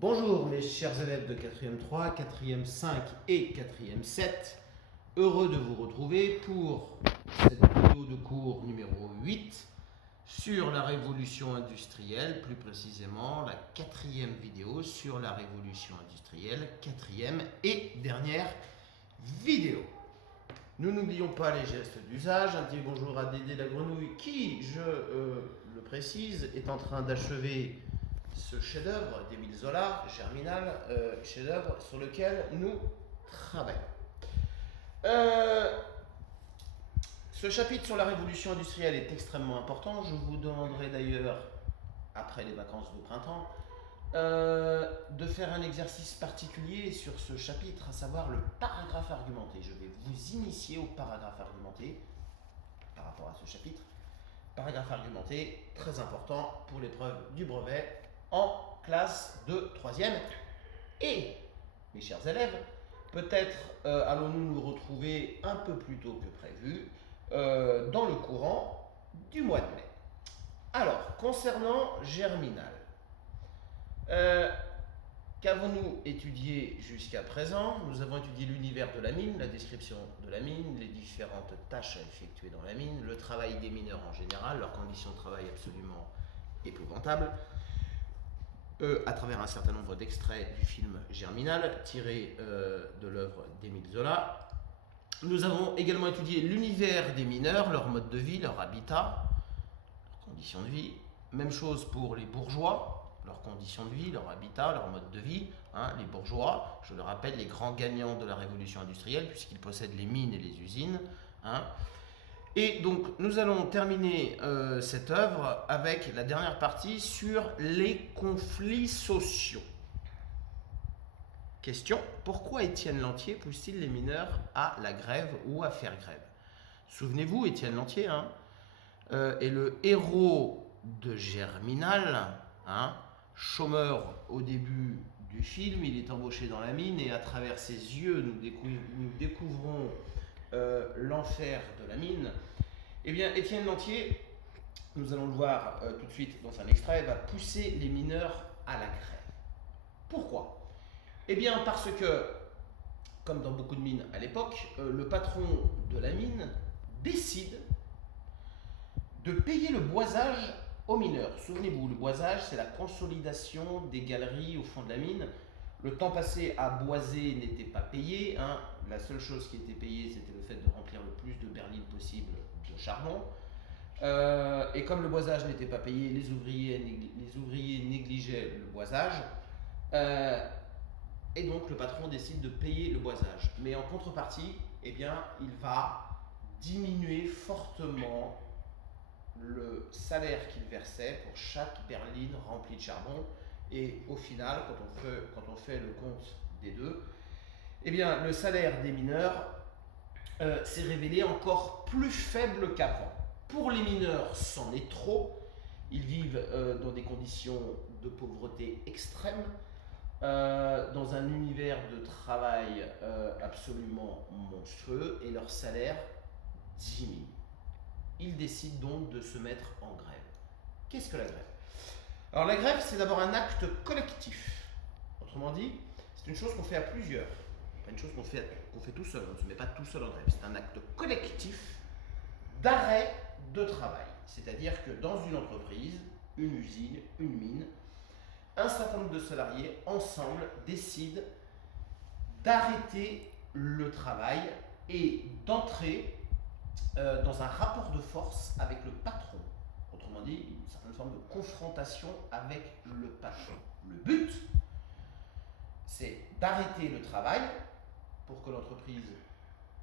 Bonjour mes chers élèves de 4e 3, 4e 5 et 4e 7. Heureux de vous retrouver pour cette vidéo de cours numéro 8 sur la révolution industrielle, plus précisément la 4e vidéo sur la révolution industrielle, 4e et dernière vidéo. Nous n'oublions pas les gestes d'usage. Un petit bonjour à Dédé la grenouille qui, je le précise, est en train d'achever ce chef-d'œuvre d'Émile Zola, Germinal, chef-d'œuvre sur lequel nous travaillons. Ce chapitre sur la révolution industrielle est extrêmement important. Je vous demanderai d'ailleurs, après les vacances de printemps, de faire un exercice particulier sur ce chapitre, à savoir le paragraphe argumenté. Je vais vous initier au paragraphe argumenté par rapport à ce chapitre. Paragraphe argumenté, très important pour l'épreuve du brevet en classe de 3e. Et, mes chers élèves, peut-être allons-nous nous retrouver un peu plus tôt que prévu dans le courant du mois de mai. Alors, concernant Germinal, qu'avons-nous étudié jusqu'à présent? Nous avons étudié l'univers de la mine, la description de la mine, les différentes tâches à effectuer dans la mine, le travail des mineurs en général, leurs conditions de travail absolument épouvantables, à travers un certain nombre d'extraits du film Germinal, tiré de l'œuvre d'Émile Zola. Nous avons également étudié l'univers des mineurs, leur mode de vie, leur habitat, leurs conditions de vie. Même chose pour les bourgeois, leurs conditions de vie, leur habitat, leur mode de vie. Les bourgeois, je le rappelle, les grands gagnants de la révolution industrielle, puisqu'ils possèdent les mines et les usines. Et donc, nous allons terminer cette œuvre avec la dernière partie sur les conflits sociaux. Question, pourquoi Étienne Lantier pousse-t-il les mineurs à la grève ou à faire grève? Souvenez-vous, Étienne Lantier est le héros de Germinal, chômeur au début du film, il est embauché dans la mine et à travers ses yeux, nous découvrons l'enfer de la mine. Eh bien, Étienne Lantier, nous allons le voir tout de suite dans un extrait, va pousser les mineurs à la grève. Pourquoi? Eh bien, parce que, comme dans beaucoup de mines à l'époque, le patron de la mine décide de payer le boisage aux mineurs. Souvenez-vous, le boisage, c'est la consolidation des galeries au fond de la mine. Le temps passé à boiser n'était pas payé. La seule chose qui était payée, c'était le fait de remplir le plus de berlines possible de charbon. Et comme le boisage n'était pas payé, les ouvriers négligeaient le boisage. Et donc le patron décide de payer le boisage. Mais en contrepartie, eh bien, il va diminuer fortement le salaire qu'il versait pour chaque berline remplie de charbon. Et au final, quand on fait le compte des deux, eh bien, le salaire des mineurs s'est révélé encore plus faible qu'avant. Pour les mineurs, c'en est trop. Ils vivent dans des conditions de pauvreté extrême, dans un univers de travail absolument monstrueux, et leur salaire diminue. Ils décident donc de se mettre en grève. Qu'est-ce que la grève? Alors la grève, c'est d'abord un acte collectif. Autrement dit, c'est une chose qu'on fait à plusieurs. Pas une chose qu'on fait tout seul. On ne se met pas tout seul en grève. C'est un acte collectif d'arrêt de travail. C'est-à-dire que dans une entreprise, une usine, une mine, un certain nombre de salariés, ensemble, décident d'arrêter le travail et d'entrer dans un rapport de force avec le patron. Autrement dit, une certaine forme de confrontation avec le patron. Le but, c'est d'arrêter le travail pour que l'entreprise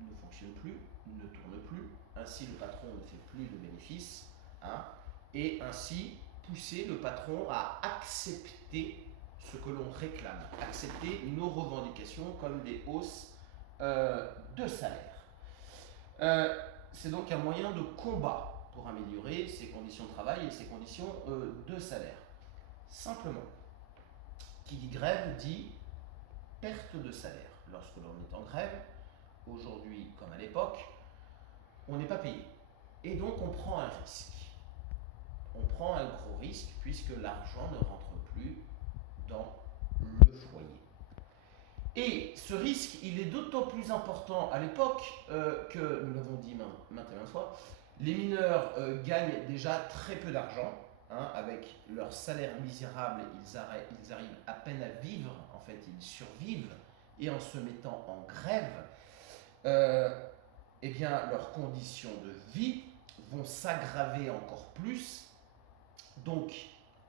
ne fonctionne plus, ne tourne plus. Ainsi, le patron ne fait plus de bénéfices. Et ainsi, pousser le patron à accepter ce que l'on réclame, accepter nos revendications comme des hausses de salaire. C'est donc un moyen de combat pour améliorer ses conditions de travail et ses conditions de salaire. Simplement, qui dit grève dit perte de salaire. Lorsque l'on est en grève, aujourd'hui comme à l'époque, on n'est pas payé. Et donc on prend un risque. On prend un gros risque puisque l'argent ne rentre plus dans le foyer. Et ce risque, il est d'autant plus important à l'époque que, nous l'avons dit maintes et maintes fois, les mineurs gagnent déjà très peu d'argent. Hein, avec leur salaire misérable, ils arrivent à peine à vivre, en fait, ils survivent, et en se mettant en grève, eh bien, leurs conditions de vie vont s'aggraver encore plus. Donc,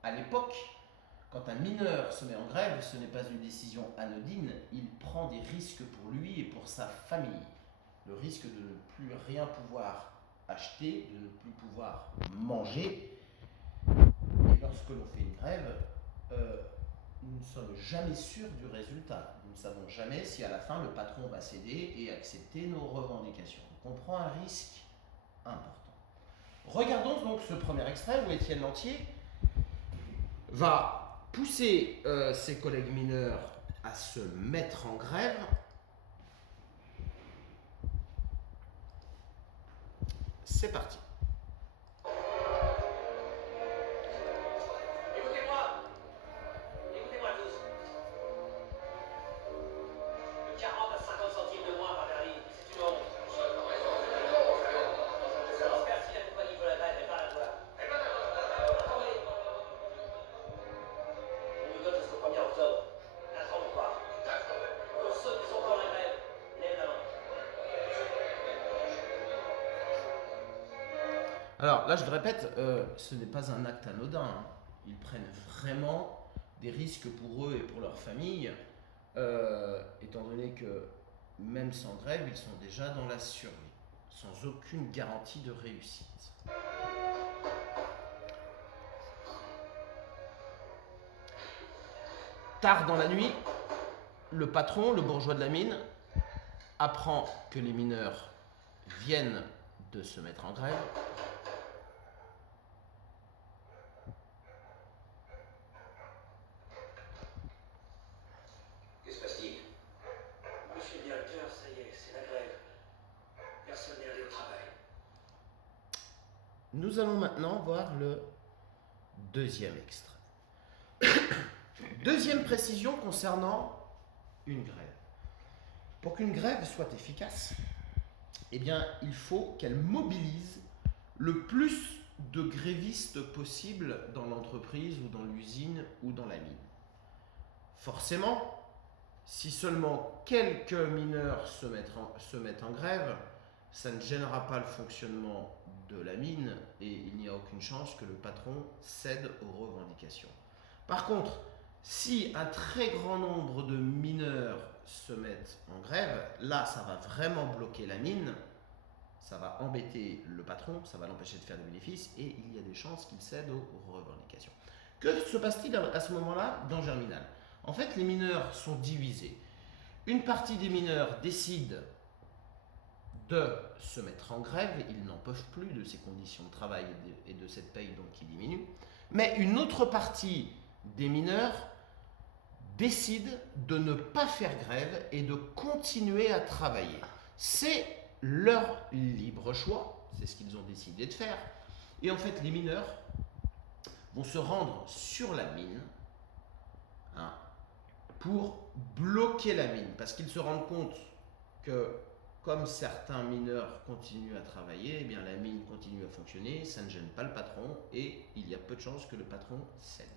à l'époque, quand un mineur se met en grève, ce n'est pas une décision anodine, il prend des risques pour lui et pour sa famille. Le risque de ne plus rien pouvoir acheter, de ne plus pouvoir manger. Et lorsque l'on fait une grève, nous ne sommes jamais sûrs du résultat. Nous ne savons jamais si à la fin le patron va céder et accepter nos revendications. Donc on prend un risque important. Regardons donc ce premier extrait où Étienne Lantier va pousser ses collègues mineurs à se mettre en grève. C'est parti. Alors là, je le répète, ce n'est pas un acte anodin. Hein. Ils prennent vraiment des risques pour eux et pour leur famille, étant donné que même sans grève, ils sont déjà dans la survie, sans aucune garantie de réussite. Tard dans la nuit, le patron, le bourgeois de la mine, apprend que les mineurs viennent de se mettre en grève. Nous allons maintenant voir le deuxième extrait. Deuxième précision concernant une grève. Pour qu'une grève soit efficace, eh bien, il faut qu'elle mobilise le plus de grévistes possible dans l'entreprise ou dans l'usine ou dans la mine. Forcément, si seulement quelques mineurs se mettent en grève, ça ne gênera pas le fonctionnement de la mine et il n'y a aucune chance que le patron cède aux revendications. Par contre, si un très grand nombre de mineurs se mettent en grève, là, ça va vraiment bloquer la mine, ça va embêter le patron, ça va l'empêcher de faire des bénéfices et il y a des chances qu'il cède aux revendications. Que se passe-t-il à ce moment-là dans Germinal? En fait, les mineurs sont divisés. Une partie des mineurs décide de se mettre en grève, ils n'en peuvent plus de ces conditions de travail et de cette paye donc qui diminue. Mais une autre partie des mineurs décide de ne pas faire grève et de continuer à travailler. C'est leur libre choix, c'est ce qu'ils ont décidé de faire. Et en fait, les mineurs vont se rendre sur la mine pour bloquer la mine, parce qu'ils se rendent compte que comme certains mineurs continuent à travailler, eh bien la mine continue à fonctionner, ça ne gêne pas le patron et il y a peu de chances que le patron cède.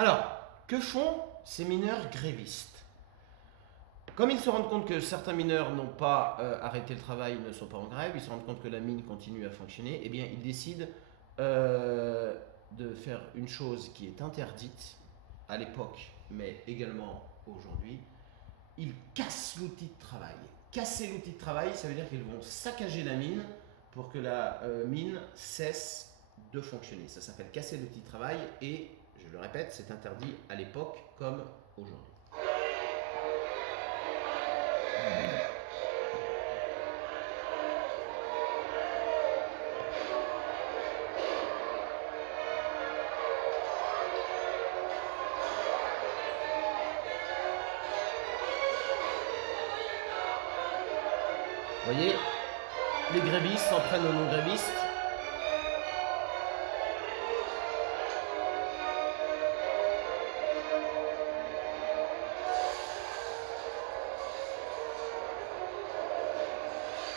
Alors, que font ces mineurs grévistes? Comme ils se rendent compte que certains mineurs n'ont pas arrêté le travail, ne sont pas en grève, ils se rendent compte que la mine continue à fonctionner, eh bien ils décident de faire une chose qui est interdite à l'époque, mais également aujourd'hui. Ils cassent l'outil de travail. Casser l'outil de travail, ça veut dire qu'ils vont saccager la mine pour que la mine cesse de fonctionner. Ça s'appelle casser l'outil de travail et je le répète, c'est interdit à l'époque comme aujourd'hui. Vous voyez, les grévistes s'en prennent aux non-grévistes.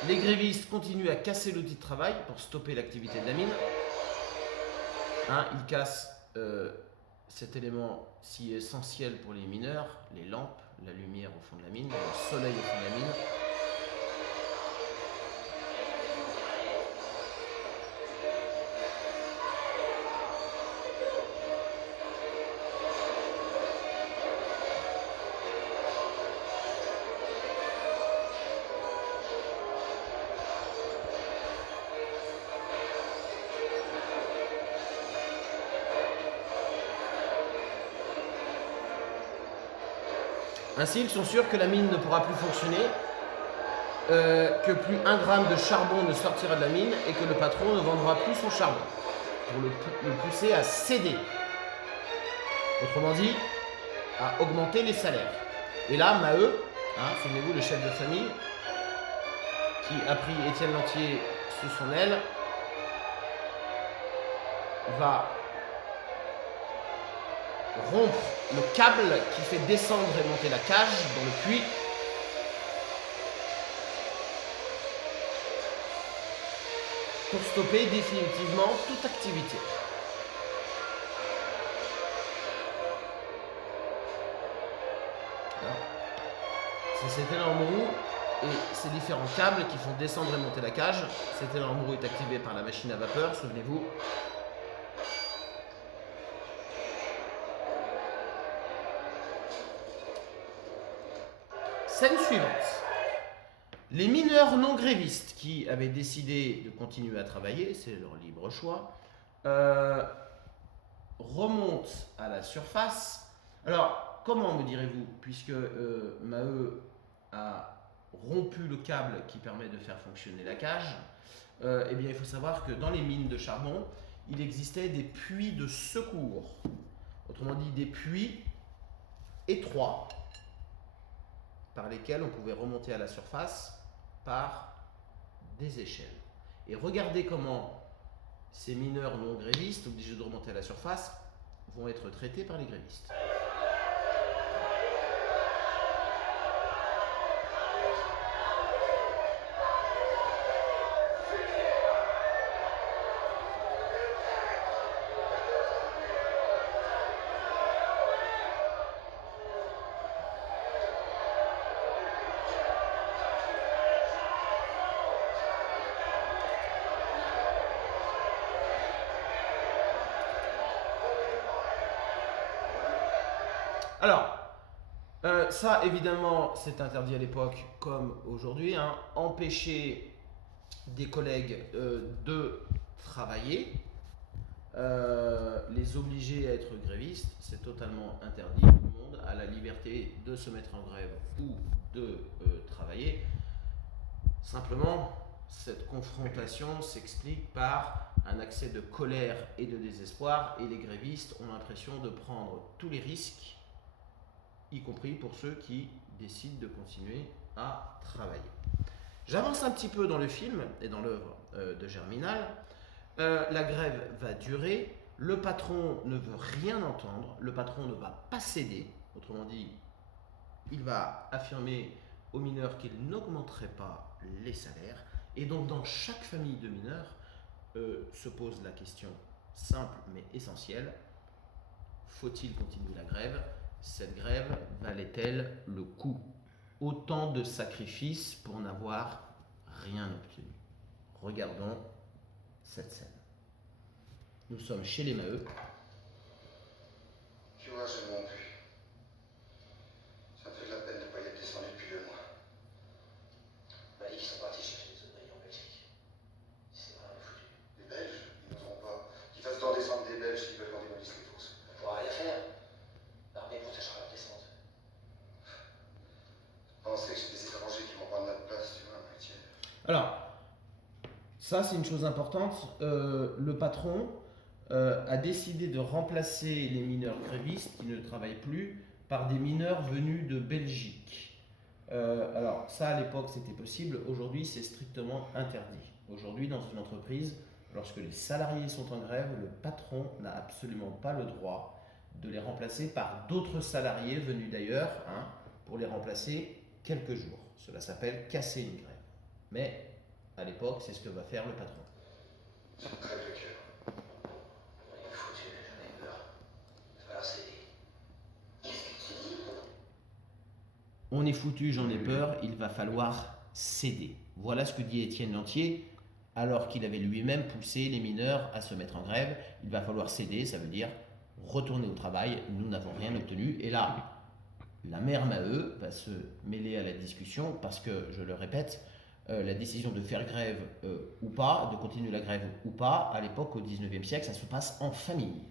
Les grévistes continuent à casser l'outil de travail pour stopper l'activité de la mine. Hein, ils cassent cet élément si essentiel pour les mineurs, les lampes, la lumière au fond de la mine, le soleil au fond de la mine. Ainsi, ils sont sûrs que la mine ne pourra plus fonctionner, que plus un gramme de charbon ne sortira de la mine et que le patron ne vendra plus son charbon pour le pousser à céder. Autrement dit, à augmenter les salaires. Et là, Maheu, hein, souvenez-vous, le chef de famille, qui a pris Étienne Lantier sous son aile, va rompre le câble qui fait descendre et monter la cage dans le puits pour stopper définitivement toute activité. C'est cette énorme roue et ces différents câbles qui font descendre et monter la cage. Cette énorme roue est activée par la machine à vapeur, souvenez-vous. Scène suivante. Les mineurs non grévistes qui avaient décidé de continuer à travailler, c'est leur libre choix, remontent à la surface. Alors, comment me direz-vous, puisque Maheu a rompu le câble qui permet de faire fonctionner la cage, eh bien, il faut savoir que dans les mines de charbon, il existait des puits de secours. Autrement dit, des puits étroits par lesquels on pouvait remonter à la surface par des échelles. Et regardez comment ces mineurs non grévistes, obligés de remonter à la surface, vont être traités par les grévistes. Alors, ça évidemment c'est interdit à l'époque comme aujourd'hui, hein. Empêcher des collègues de travailler, les obliger à être grévistes, c'est totalement interdit. Tout le monde a la liberté de se mettre en grève ou de travailler. Simplement, cette confrontation s'explique par un accès de colère et de désespoir, et les grévistes ont l'impression de prendre tous les risques, y compris pour ceux qui décident de continuer à travailler. J'avance un petit peu dans le film et dans l'œuvre de Germinal. La grève va durer, le patron ne veut rien entendre, le patron ne va pas céder, autrement dit, il va affirmer aux mineurs qu'il n'augmenterait pas les salaires, et donc dans chaque famille de mineurs se pose la question simple mais essentielle, faut-il continuer la grève ? Cette grève valait-elle le coup ? Autant de sacrifices pour n'avoir rien obtenu. Regardons cette scène. Nous sommes chez les Maheu. Tu vois, c'est mon puits. Ça me fait de la peine de ne pas y être descendu depuis 2 mois. Bah, ils sont partis chercher des ouvriers en Belgique. C'est vraiment foutu. Les Belges, ils n'oseront pas. Qu'ils fassent tant descendre des Belges s'ils veulent qu'on démolisse les fosses. Ouais, Ça, c'est une chose importante. Le patron a décidé de remplacer les mineurs grévistes qui ne travaillent plus par des mineurs venus de Belgique. Alors, ça, à l'époque, c'était possible. Aujourd'hui, c'est strictement interdit. Aujourd'hui, dans une entreprise, lorsque les salariés sont en grève, le patron n'a absolument pas le droit de les remplacer par d'autres salariés venus d'ailleurs, hein, pour les remplacer quelques jours. Cela s'appelle casser une grève. Mais à l'époque, c'est ce que va faire le patron. Ça me crève le cœur. On est foutu, j'en ai peur. Il va falloir céder. Qu'est-ce que tu dis? On est foutu, j'en ai peur, il va falloir céder. Voilà ce que dit Étienne Lantier, alors qu'il avait lui-même poussé les mineurs à se mettre en grève. Il va falloir céder, ça veut dire retourner au travail, nous n'avons rien obtenu. Et là, la mère Maheu va se mêler à la discussion parce que, je le répète, la décision de faire grève ou pas, de continuer la grève ou pas, à l'époque, au 19e siècle, ça se passe en famille.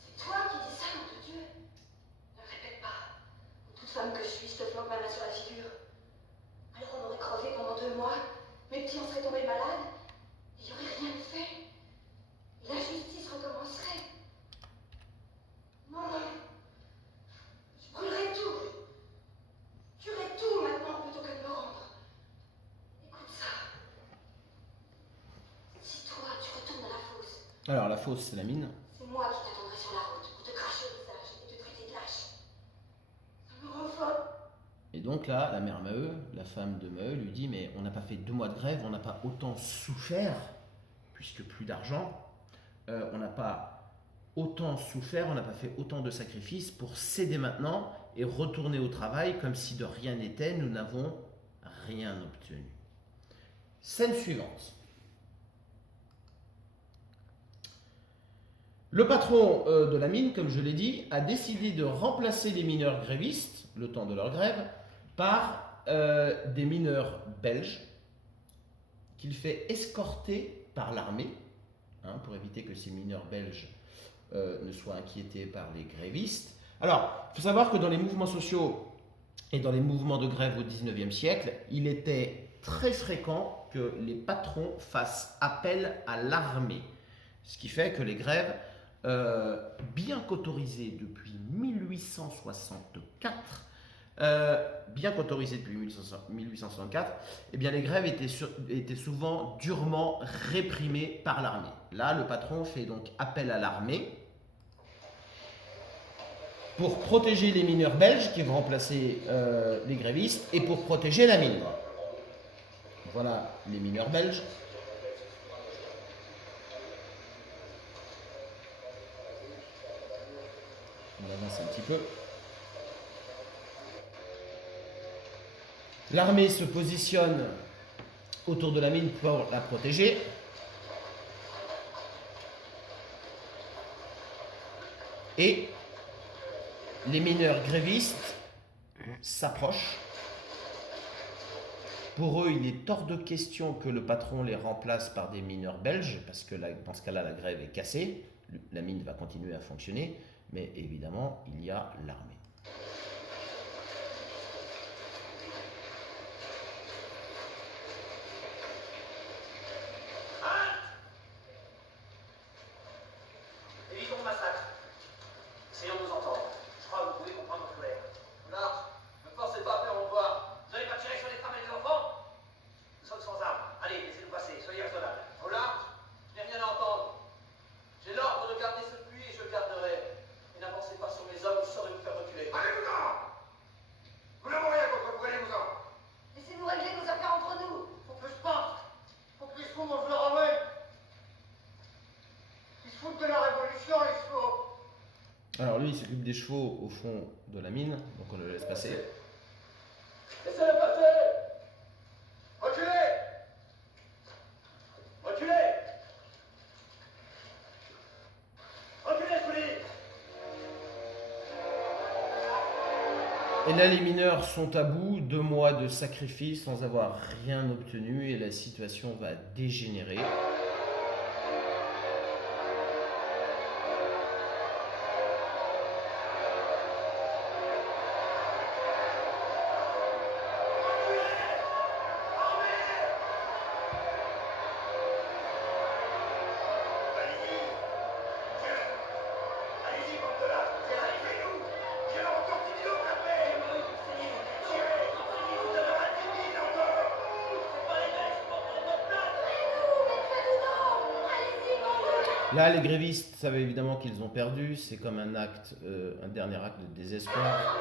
C'est toi qui dis ça, nom de Dieu? Ne répète pas. Toute femme que je suis, je te flanque ma main sur la figure. Alors on aurait crevé pendant 2 mois, mes petits en seraient tombés malades, il n'y aurait rien de fait. Et la justice recommencerait. Non, je brûlerais tout. Je tuerais tout maintenant plutôt que de me rendre. Écoute ça. Si toi, tu retournes à la fosse, Alors, la fosse, c'est la mine. c'est moi qui t'attendrai sur la route pour te cracher au visage et te traiter de lâche. Ça me rend folle. Et donc là, la mère Maheu, la femme de Maheu, lui dit « Mais on n'a pas fait 2 mois de grève, on n'a pas autant souffert, puisque plus d'argent, on n'a pas autant souffert, on n'a pas fait autant de sacrifices pour céder maintenant et retourner au travail comme si de rien n'était, nous n'avons rien obtenu. » Scène suivante. Le patron de la mine, comme je l'ai dit, a décidé de remplacer les mineurs grévistes, le temps de leur grève, par des mineurs belges qu'il fait escorter par l'armée, hein, pour éviter que ces mineurs belges ne soient inquiétés par les grévistes. Alors, il faut savoir que dans les mouvements sociaux et dans les mouvements de grève au XIXe siècle, il était très fréquent que les patrons fassent appel à l'armée. Ce qui fait que les grèves, bien qu'autorisées depuis 1864, eh bien les grèves étaient souvent durement réprimées par l'armée. Là, le patron fait donc appel à l'armée pour protéger les mineurs belges qui vont remplacer les grévistes et pour protéger la mine. Voilà les mineurs belges. On avance un petit peu. L'armée se positionne autour de la mine pour la protéger. Et les mineurs grévistes s'approchent. Pour eux, il est hors de question que le patron les remplace par des mineurs belges, parce que dans ce cas-là, la grève est cassée, la mine va continuer à fonctionner, mais évidemment, il y a l'armée. Évitons le massacre. Essayons de nous entendre. Je crois que vous pouvez comprendre notre colère. Là, ne forcez pas à faire au revoir. Vous n'avez pas tiré sur les femmes et les enfants? Nous sommes sans armes. Allez, laissez-nous passer. Soyez raisonnables. Au large, je n'ai rien à entendre. J'ai l'ordre de garder ce puits et je le garderai. Et n'avancez pas sur mes hommes, je saurai vous faire reculer. Allez-vous-en! Nous n'avons rien contre vous, allez-vous-en! Laissez-nous régler nos affaires entre nous. Faut que je parte. Faut que les chevaux mangent leur aveugle. Ils se foutent de la révolution, les chevaux. Alors lui, il s'occupe des chevaux au fond de la mine, donc on le laisse passer. Laissez-le passer. Reculez. Reculez. Reculez, je vous dis. Et là, les mineurs sont à bout, 2 mois de sacrifice sans avoir rien obtenu et la situation va dégénérer. Là, les grévistes savent évidemment qu'ils ont perdu. C'est comme un acte, un dernier acte de désespoir.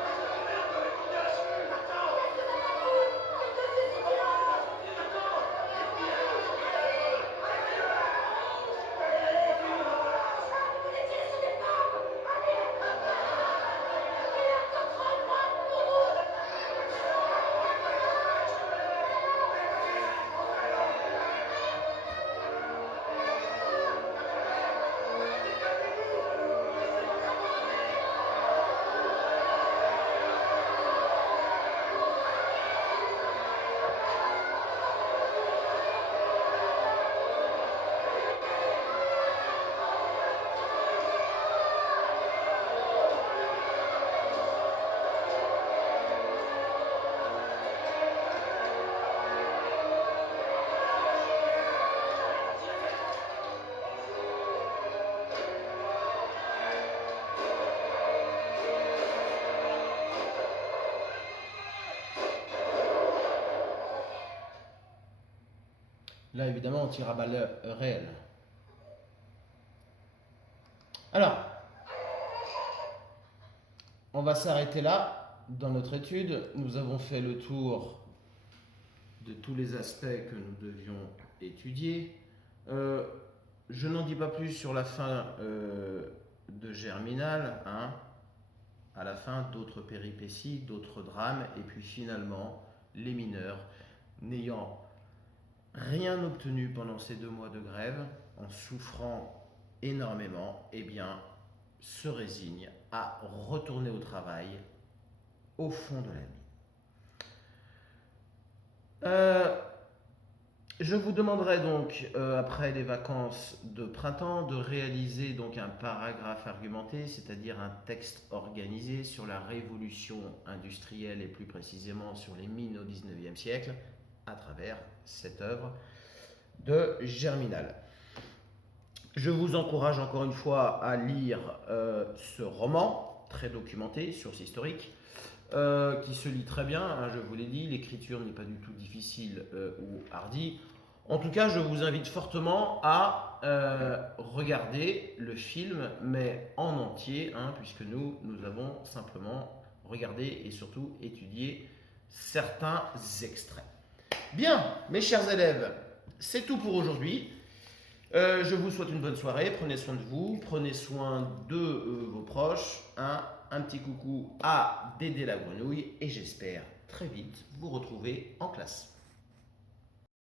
Là, évidemment, on tire à balles réelles. Alors, on va s'arrêter là dans notre étude. Nous avons fait le tour de tous les aspects que nous devions étudier. Je n'en dis pas plus sur la fin de Germinal. Hein. À la fin, d'autres péripéties, d'autres drames, et puis finalement, les mineurs, n'ayant rien obtenu pendant ces 2 mois de grève, en souffrant énormément, eh bien, se résignent à retourner au travail au fond de la nuit. Je vous demanderai donc, après les vacances de printemps, de réaliser donc un paragraphe argumenté, c'est-à-dire un texte organisé sur la révolution industrielle et plus précisément sur les mines au XIXe siècle, à travers cette œuvre de Germinal. Je vous encourage encore une fois à lire ce roman très documenté, source historique, qui se lit très bien, hein, je vous l'ai dit, l'écriture n'est pas du tout difficile ou hardie. En tout cas, je vous invite fortement à regarder le film, mais en entier, hein, puisque nous avons simplement regardé et surtout étudié certains extraits. Bien, mes chers élèves, c'est tout pour aujourd'hui. Je vous souhaite une bonne soirée, prenez soin de vous, prenez soin de vos proches. Un petit coucou à Dédé la grenouille et j'espère très vite vous retrouver en classe.